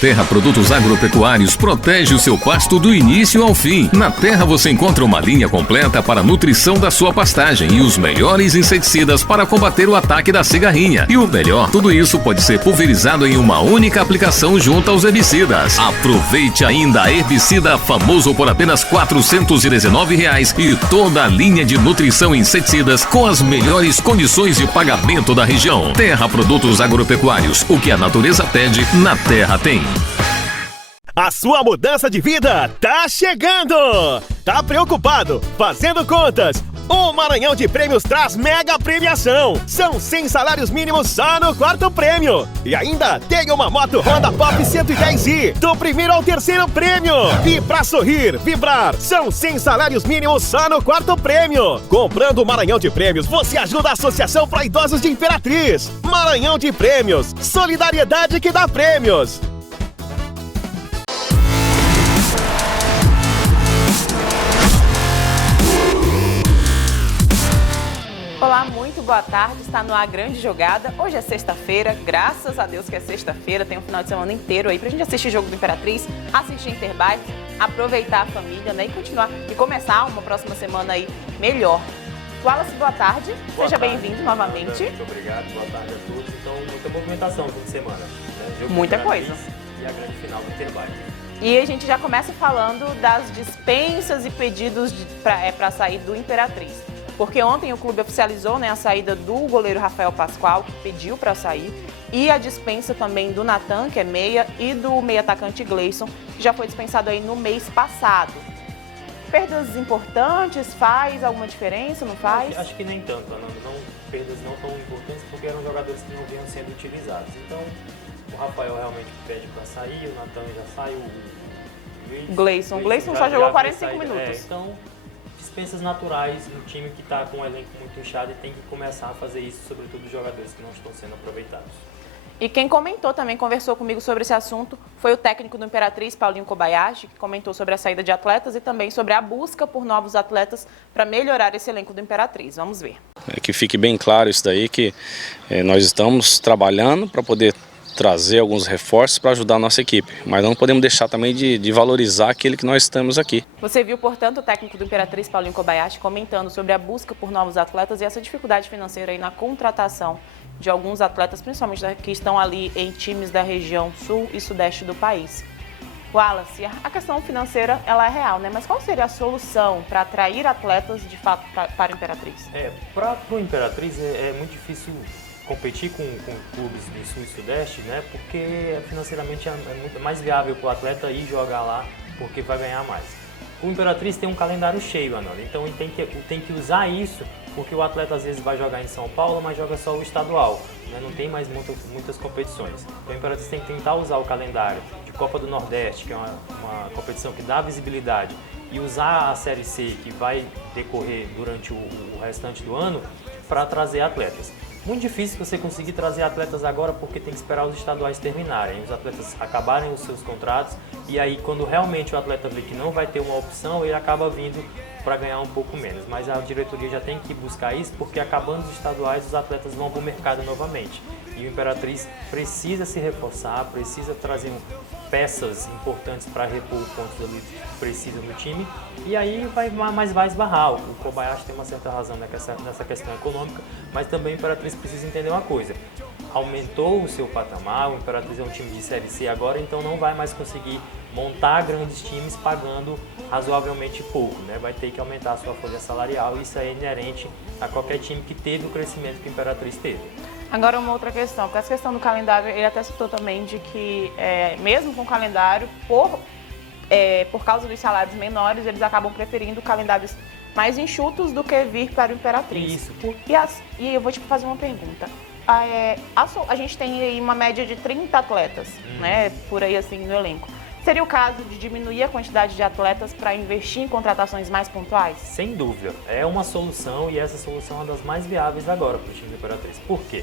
Terra Produtos Agropecuários protege o seu pasto do início ao fim. Na Terra você encontra uma linha completa para a nutrição da sua pastagem e os melhores inseticidas para combater o ataque da cigarrinha. E o melhor, tudo isso pode ser pulverizado em uma única aplicação junto aos herbicidas. Aproveite ainda a herbicida famoso por apenas R$ 419 e toda a linha de nutrição e inseticidas com as melhores condições de pagamento da região. Terra Produtos Agropecuários, o que a natureza pede, na Terra tem. A sua mudança de vida tá chegando! Tá preocupado? Fazendo contas? O Maranhão de Prêmios traz mega premiação! São 100 salários mínimos só no quarto prêmio! E ainda tem uma moto Honda Pop 110i, do primeiro ao terceiro prêmio! E pra sorrir, vibrar, são 100 salários mínimos só no quarto prêmio! Comprando o Maranhão de Prêmios, você ajuda a Associação para Idosos de Imperatriz! Maranhão de Prêmios, solidariedade que dá prêmios! Olá, muito boa tarde, está no ar a grande jogada. Hoje é sexta-feira, graças a Deus que é sexta-feira, tem um final de semana inteiro aí pra gente assistir Jogo do Imperatriz, assistir Interbike, aproveitar a família, né, e continuar, e começar uma próxima semana aí melhor. Wallace, boa tarde, seja bem-vindo novamente. Muito obrigado, boa tarde a todos. Então, muita movimentação no fim de semana, né? Jogo muita coisa. E a grande final do Interbike. E a gente já começa falando das dispensas e pedidos para sair do Imperatriz. Porque ontem o clube oficializou, né, a saída do goleiro Rafael Pascoal, que pediu para sair, e a dispensa também do Natan, que é meia, e do meia atacante Gleison, que já foi dispensado aí no mês passado. Perdas importantes, faz alguma diferença, não faz? Acho que nem tanto, perdas não tão importantes, porque eram jogadores que não vinham sendo utilizados. Então, o Rafael realmente pede para sair, o Natan já sai, o Gleison só jogou 45 minutos. Então, dispensas naturais no time que está com um elenco muito inchado e tem que começar a fazer isso, sobretudo os jogadores que não estão sendo aproveitados. E quem comentou também, conversou comigo sobre esse assunto, foi o técnico do Imperatriz, Paulinho Kobayashi, que comentou sobre a saída de atletas e também sobre a busca por novos atletas para melhorar esse elenco do Imperatriz. Vamos ver. Que fique bem claro isso daí, que nós estamos trabalhando para poder trazer alguns reforços para ajudar a nossa equipe, mas não podemos deixar também de valorizar aquele que nós estamos aqui. Você viu, portanto, o técnico do Imperatriz, Paulinho Kobayashi, comentando sobre a busca por novos atletas e essa dificuldade financeira aí na contratação de alguns atletas, principalmente que estão ali em times da região sul e sudeste do país. Wallace, a questão financeira ela é real, né? Mas qual seria a solução para atrair atletas de fato para o Imperatriz? Para o Imperatriz é muito difícil competir com clubes do Sul e Sudeste, né? Porque financeiramente é muito mais viável para o atleta ir jogar lá, porque vai ganhar mais. O Imperatriz tem um calendário cheio, Ananda, então ele tem que usar isso, porque o atleta às vezes vai jogar em São Paulo, mas joga só o estadual, né? Não tem mais muitas competições. Então o Imperatriz tem que tentar usar o calendário de Copa do Nordeste, que é uma competição que dá visibilidade, e usar a Série C, que vai decorrer durante o restante do ano, para trazer atletas. Muito difícil você conseguir trazer atletas agora porque tem que esperar os estaduais terminarem, os atletas acabarem os seus contratos e aí quando realmente o atleta vê que não vai ter uma opção, ele acaba vindo para ganhar um pouco menos. Mas a diretoria já tem que buscar isso porque acabando os estaduais os atletas vão para o mercado novamente. E o Imperatriz precisa se reforçar, precisa trazer peças importantes para repor o ponto que precisa no time e aí vai esbarrar. O Kobayashi tem uma certa razão nessa questão econômica, mas também o Imperatriz precisa entender uma coisa. Aumentou o seu patamar, o Imperatriz é um time de Série C agora, então não vai mais conseguir montar grandes times pagando razoavelmente pouco, né? Vai ter que aumentar a sua folha salarial e isso é inerente a qualquer time que teve o crescimento que o Imperatriz teve. Agora uma outra questão, porque essa questão do calendário, ele até citou também de que mesmo com o calendário, por causa dos salários menores, eles acabam preferindo calendários mais enxutos do que vir para o Imperatriz. Isso. E eu vou te fazer uma pergunta. A gente tem aí uma média de 30 atletas, né, por aí assim no elenco. Seria o caso de diminuir a quantidade de atletas para investir em contratações mais pontuais? Sem dúvida. É uma solução e essa solução é uma das mais viáveis agora para o time do Imperatriz. Por quê?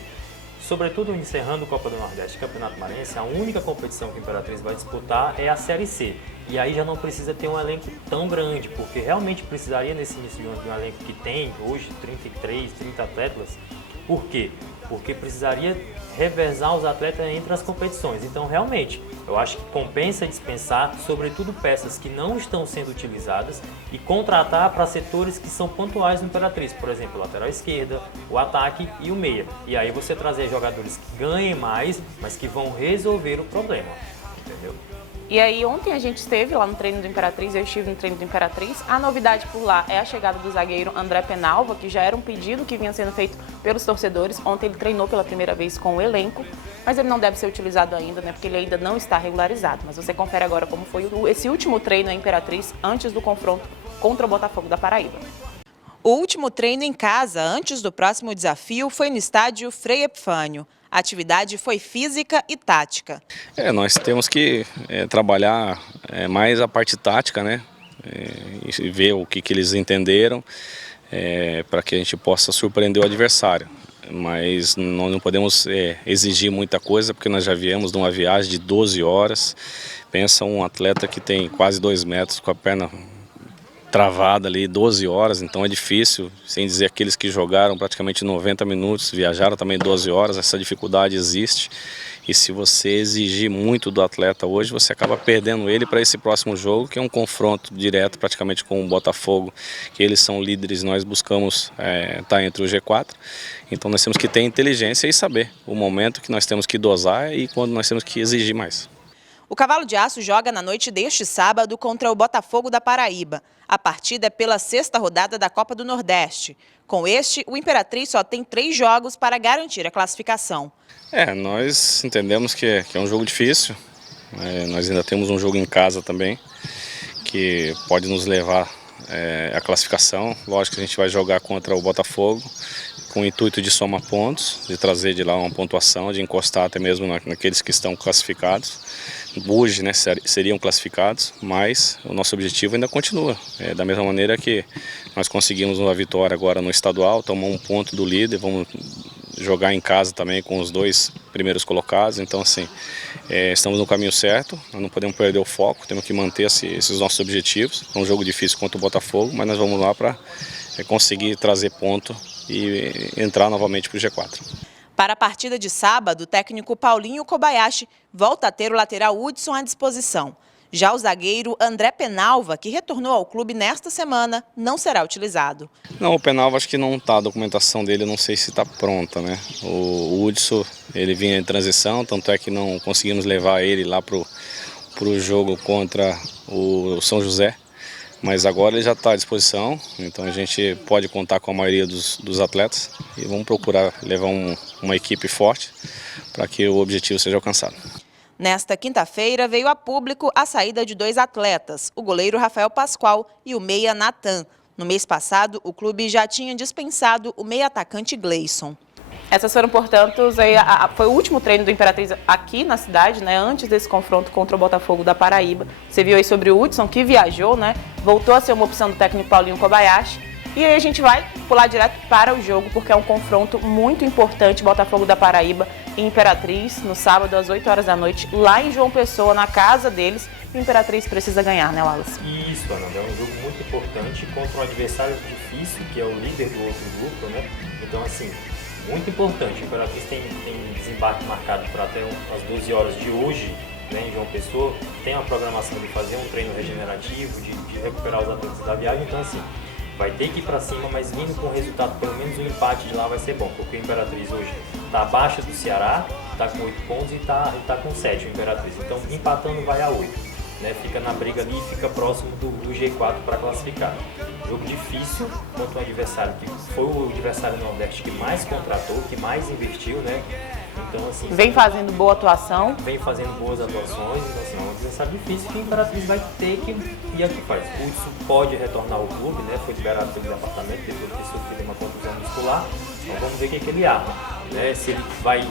Sobretudo encerrando o Copa do Nordeste e Campeonato Maranhense, a única competição que o Imperatriz vai disputar é a Série C. E aí já não precisa ter um elenco tão grande, porque realmente precisaria nesse início de um elenco que tem hoje 33, 30 atletas. Por quê? Porque precisaria revezar os atletas entre as competições. Então realmente Eu acho que compensa dispensar, sobretudo peças que não estão sendo utilizadas e contratar para setores que são pontuais no Imperatriz, por exemplo, lateral esquerda, o ataque e o meia. E aí você trazer jogadores que ganhem mais, mas que vão resolver o problema, entendeu? E aí ontem a gente esteve lá no treino do Imperatriz, eu estive no treino do Imperatriz. A novidade por lá é a chegada do zagueiro André Penalva, que já era um pedido que vinha sendo feito pelos torcedores. Ontem ele treinou pela primeira vez com o elenco, mas ele não deve ser utilizado ainda, né? Porque ele ainda não está regularizado. Mas você confere agora como foi esse último treino na Imperatriz antes do confronto contra o Botafogo da Paraíba. O último treino em casa, antes do próximo desafio, foi no estádio Frei Epifânio. A atividade foi física e tática. Nós temos que trabalhar mais a parte tática, né? E ver o que eles entenderam para que a gente possa surpreender o adversário. Mas nós não podemos exigir muita coisa, porque nós já viemos de uma viagem de 12 horas. Pensa um atleta que tem quase 2 metros com a perna travada ali, 12 horas, então é difícil, sem dizer aqueles que jogaram praticamente 90 minutos, viajaram também 12 horas, essa dificuldade existe. E se você exigir muito do atleta hoje, você acaba perdendo ele para esse próximo jogo, que é um confronto direto praticamente com o Botafogo, que eles são líderes, nós buscamos estar entre o G4. Então nós temos que ter inteligência e saber o momento que nós temos que dosar e quando nós temos que exigir mais. O Cavalo de Aço joga na noite deste sábado contra o Botafogo da Paraíba. A partida é pela 6ª rodada da Copa do Nordeste. Com este, o Imperatriz só tem 3 jogos para garantir a classificação. Nós entendemos que é um jogo difícil. Nós ainda temos um jogo em casa também, que pode nos levar à classificação. Lógico que a gente vai jogar contra o Botafogo, com o intuito de somar pontos, de trazer de lá uma pontuação, de encostar até mesmo naqueles que estão classificados. Hoje, né, seriam classificados, mas o nosso objetivo ainda continua. Da mesma maneira que nós conseguimos uma vitória agora no estadual, tomar um ponto do líder, vamos jogar em casa também com os 2 primeiros colocados. Então, assim, estamos no caminho certo, nós não podemos perder o foco, temos que manter esses nossos objetivos. É um jogo difícil contra o Botafogo, mas nós vamos lá para conseguir trazer ponto e entrar novamente para o G4. Para a partida de sábado, o técnico Paulinho Kobayashi volta a ter o lateral Hudson à disposição. Já o zagueiro André Penalva, que retornou ao clube nesta semana, não será utilizado. Não, o Penalva acho que não está, a documentação dele não sei se está pronta, né? O Hudson, ele vinha em transição, tanto é que não conseguimos levar ele lá para o jogo contra o São José. Mas agora ele já está à disposição, então a gente pode contar com a maioria dos atletas e vamos procurar levar uma equipe forte para que o objetivo seja alcançado. Nesta quinta-feira veio a público a saída de 2 atletas, o goleiro Rafael Pascoal e o meia Natan. No mês passado, o clube já tinha dispensado o meia atacante Gleison. Essas foram, portanto, foi o último treino do Imperatriz aqui na cidade, né, antes desse confronto contra o Botafogo da Paraíba. Você viu aí sobre o Hudson, que viajou, né, voltou a ser uma opção do técnico Paulinho Kobayashi. E aí a gente vai pular direto para o jogo, porque é um confronto muito importante, Botafogo da Paraíba e Imperatriz, no sábado às 8 horas da noite, lá em João Pessoa, na casa deles. O Imperatriz precisa ganhar, né, Wallace? Isso, Ananda, é um jogo muito importante contra um adversário difícil, que é o líder do outro grupo, né? Então, assim, muito importante. O Imperatriz tem desembarque marcado para até as 12 horas de hoje, né, em João Pessoa. Tem uma programação de fazer um treino regenerativo, de recuperar os atletas da viagem. Então, assim, vai ter que ir para cima, mas vindo com o resultado, pelo menos um empate de lá vai ser bom, porque o Imperatriz hoje está abaixo do Ceará, está com 8 pontos e está com 7 o Imperatriz. Então, empatando vai a 8. Né, fica na briga ali e fica próximo do G4 para classificar. Jogo difícil contra um adversário que foi o adversário do Nordeste que mais contratou, que mais investiu, né? Então, assim, vem fazendo boa atuação. Vem fazendo boas atuações, então, assim, é um adversário difícil que o Imperatriz vai ter que ir aqui faz. O Hudson pode retornar ao clube, né? Foi liberado pelo departamento depois de ter sofrido uma contusão muscular. Então vamos ver o que ele arma, né? Se ele vai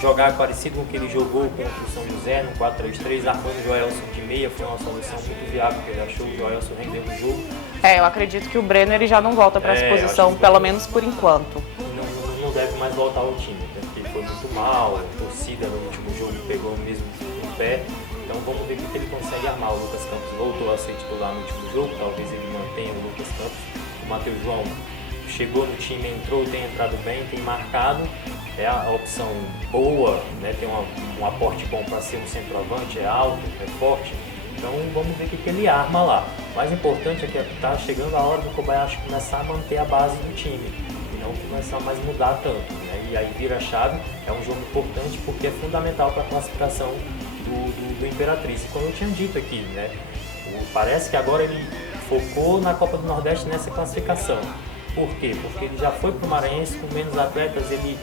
jogar parecido com o que ele jogou contra o São José no 4-3-3, armando o Joelson de meia, foi uma solução muito viável que ele achou, o Joelson rendeu no jogo. Eu acredito que o Breno ele já não volta para essa posição, pelo menos por enquanto. Não deve mais voltar ao time, porque ele foi muito mal, a torcida no último jogo pegou mesmo no pé. Então vamos ver o que ele consegue armar. O Lucas Campos voltou a ser titular no último jogo, talvez ele mantenha o Lucas Campos. O Matheus João chegou no time, entrou, tem entrado bem, tem marcado. é a opção boa, né? Tem um aporte bom para ser um centroavante, é alto, é forte. Então vamos ver o que ele arma lá. O mais importante é que está chegando a hora do Kobayashi começar a manter a base do time e não começar mais a mudar tanto, né? E aí vira a chave, é um jogo importante porque é fundamental para a classificação do Imperatriz. E como eu tinha dito aqui, né? Parece que agora ele focou na Copa do Nordeste nessa classificação. Por quê? Porque ele já foi para o Maranhense com menos atletas, ele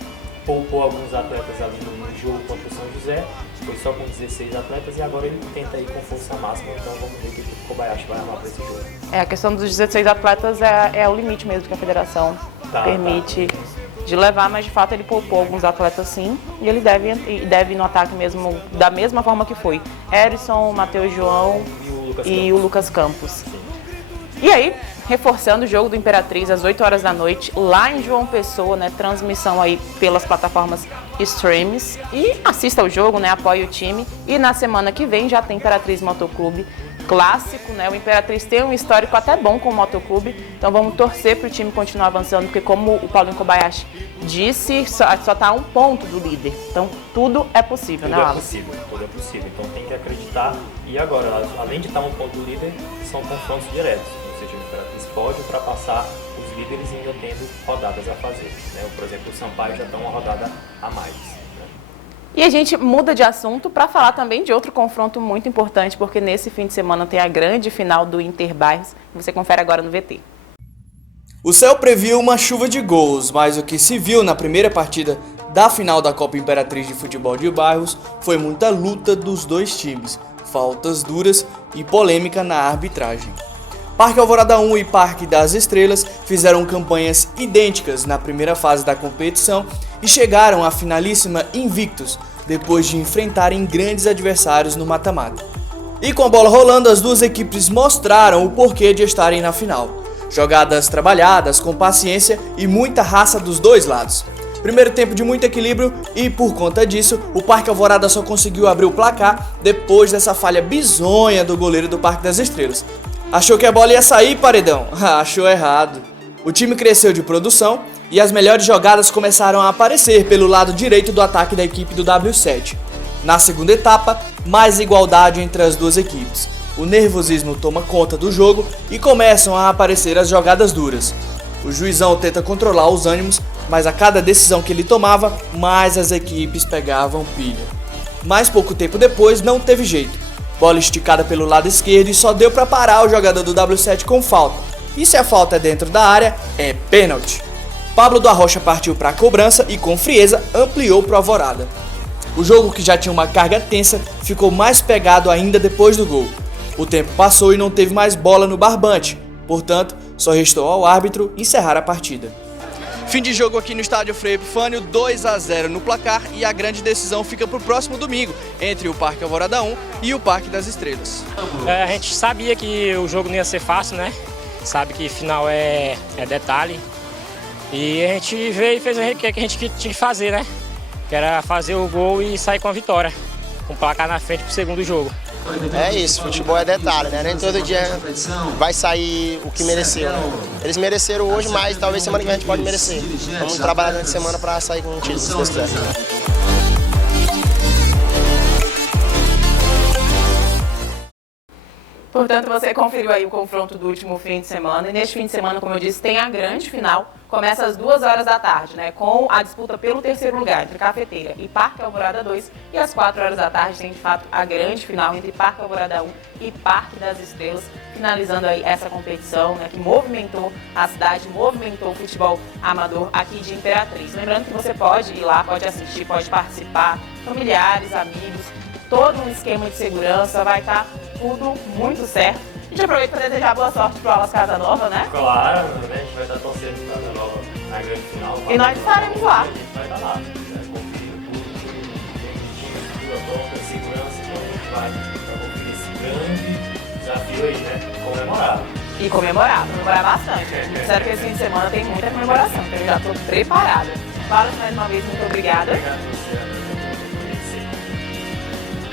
poupou alguns atletas ali no jogo contra o São José, foi só com 16 atletas e agora ele tenta ir com força máxima, então vamos ver o que o Kobayashi vai armar para esse jogo. A questão dos 16 atletas é o limite mesmo que a federação permite de levar, mas de fato ele poupou alguns atletas sim, e ele deve ir no ataque mesmo, da mesma forma que foi. Erison, Matheus João e o Lucas Campos. Sim. E aí, reforçando o jogo do Imperatriz às 8 horas da noite, lá em João Pessoa, né, transmissão aí pelas plataformas streams, e assista ao jogo, né, apoie o time, e na semana que vem já tem Imperatriz Motoclube clássico, né, o Imperatriz tem um histórico até bom com o Motoclube, então vamos torcer para o time continuar avançando, porque como o Paulinho Kobayashi disse, só está a um ponto do líder, então tudo é possível, né, Alan? Tudo é possível, então tem que acreditar, e agora, além de estar a um ponto do líder, são confrontos diretos. Ou seja, o Imperatriz pode ultrapassar os líderes ainda tendo rodadas a fazer, né? Por exemplo, o Sampaio já está uma rodada a mais. Né? E a gente muda de assunto para falar também de outro confronto muito importante, porque nesse fim de semana tem a grande final do Interbairros, que você confere agora no VT. O céu previu uma chuva de gols, mas o que se viu na primeira partida da final da Copa Imperatriz de Futebol de Bairros foi muita luta dos dois times, faltas duras e polêmica na arbitragem. Parque Alvorada 1 e Parque das Estrelas fizeram campanhas idênticas na primeira fase da competição e chegaram à finalíssima invictos, depois de enfrentarem grandes adversários no mata-mata. E com a bola rolando, as duas equipes mostraram o porquê de estarem na final. Jogadas trabalhadas, com paciência e muita raça dos dois lados. Primeiro tempo de muito equilíbrio e, por conta disso, o Parque Alvorada só conseguiu abrir o placar depois dessa falha bizonha do goleiro do Parque das Estrelas. Achou que a bola ia sair, Paredão? Achou errado. O time cresceu de produção e as melhores jogadas começaram a aparecer pelo lado direito do ataque da equipe do W7. Na segunda etapa, mais igualdade entre as duas equipes. O nervosismo toma conta do jogo e começam a aparecer as jogadas duras. O juizão tenta controlar os ânimos, mas a cada decisão que ele tomava, mais as equipes pegavam pilha. Mas pouco tempo depois não teve jeito. Bola esticada pelo lado esquerdo e só deu para parar o jogador do W7 com falta. E se a falta é dentro da área, é pênalti. Pablo do Arrocha partiu para a cobrança e com frieza ampliou para o Alvorada. O jogo, que já tinha uma carga tensa, ficou mais pegado ainda depois do gol. O tempo passou e não teve mais bola no barbante, portanto, só restou ao árbitro encerrar a partida. Fim de jogo aqui no estádio Frei Epifânio, 2-0 no placar, e a grande decisão fica para o próximo domingo, entre o Parque Alvorada 1 e o Parque das Estrelas. A gente sabia que o jogo não ia ser fácil, né? Sabe que final é detalhe. E a gente veio e fez o que a gente tinha que fazer, né? Que era fazer o gol e sair com a vitória, com o placar na frente pro segundo jogo. É isso, futebol é detalhe, né? Nem todo dia vai sair o que mereceu, né? Eles mereceram hoje, mas talvez semana que vem a gente pode merecer. Vamos trabalhar durante a semana para sair com um título, se Deus quiser. Portanto, você conferiu aí o confronto do último fim de semana. E neste fim de semana, como eu disse, tem a grande final. Começa às 2 horas da tarde, né? Com a disputa pelo terceiro lugar entre Cafeteira e Parque Alvorada 2. E às 4 horas da tarde tem, de fato, a grande final entre Parque Alvorada 1 e Parque das Estrelas. Finalizando aí essa competição, né? Que movimentou a cidade, movimentou o futebol amador aqui de Imperatriz. Lembrando que você pode ir lá, pode assistir, pode participar. Familiares, amigos, todo um esquema de segurança, vai estar tudo muito certo. A gente aproveita para desejar boa sorte para o Alas Casa Nova, né? Claro, né? A gente vai estar torcendo para Casa Nova na grande final. E nós estaremos lá. A gente vai estar lá, né? Conferindo tudo, pronta, segurança, então a gente vai conferir esse grande desafio aí, né? Comemorar bastante. Espero que esse fim de semana tem muita comemoração, então eu já estou preparada. Fala mais uma vez, muito obrigada.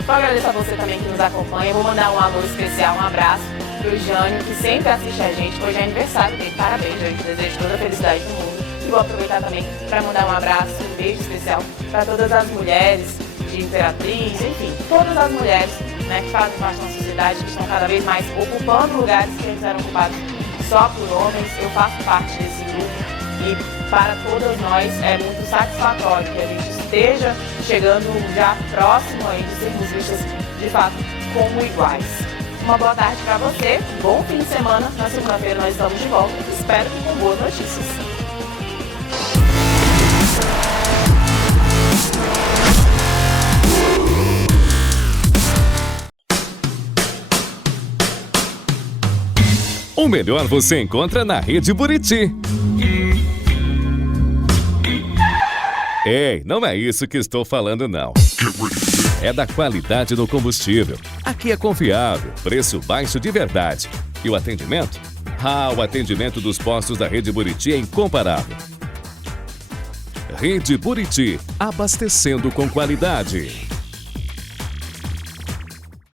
Só agradeço a você também que nos acompanha. Vou mandar um alô especial, um abraço pro Jânio, que sempre assiste a gente. Hoje é aniversário dele. Parabéns, gente. Desejo toda a felicidade do mundo. E vou aproveitar também para mandar um abraço, um beijo especial para todas as mulheres de Imperatriz, enfim, todas as mulheres, né, que fazem parte da sociedade, que estão cada vez mais ocupando lugares que antes eram ocupados só por homens. Eu faço parte desse grupo e para todas nós é muito satisfatório que a gente esteja chegando já próximo aí de sermos vistas de fato como iguais. Uma boa tarde para você, bom fim de semana. Na segunda-feira nós estamos de volta, espero que com boas notícias. O melhor você encontra na Rede Buriti. Ei, não é isso que estou falando, não. É da qualidade do combustível. Aqui é confiável, preço baixo de verdade. E o atendimento? O atendimento dos postos da Rede Buriti é incomparável. Rede Buriti, abastecendo com qualidade.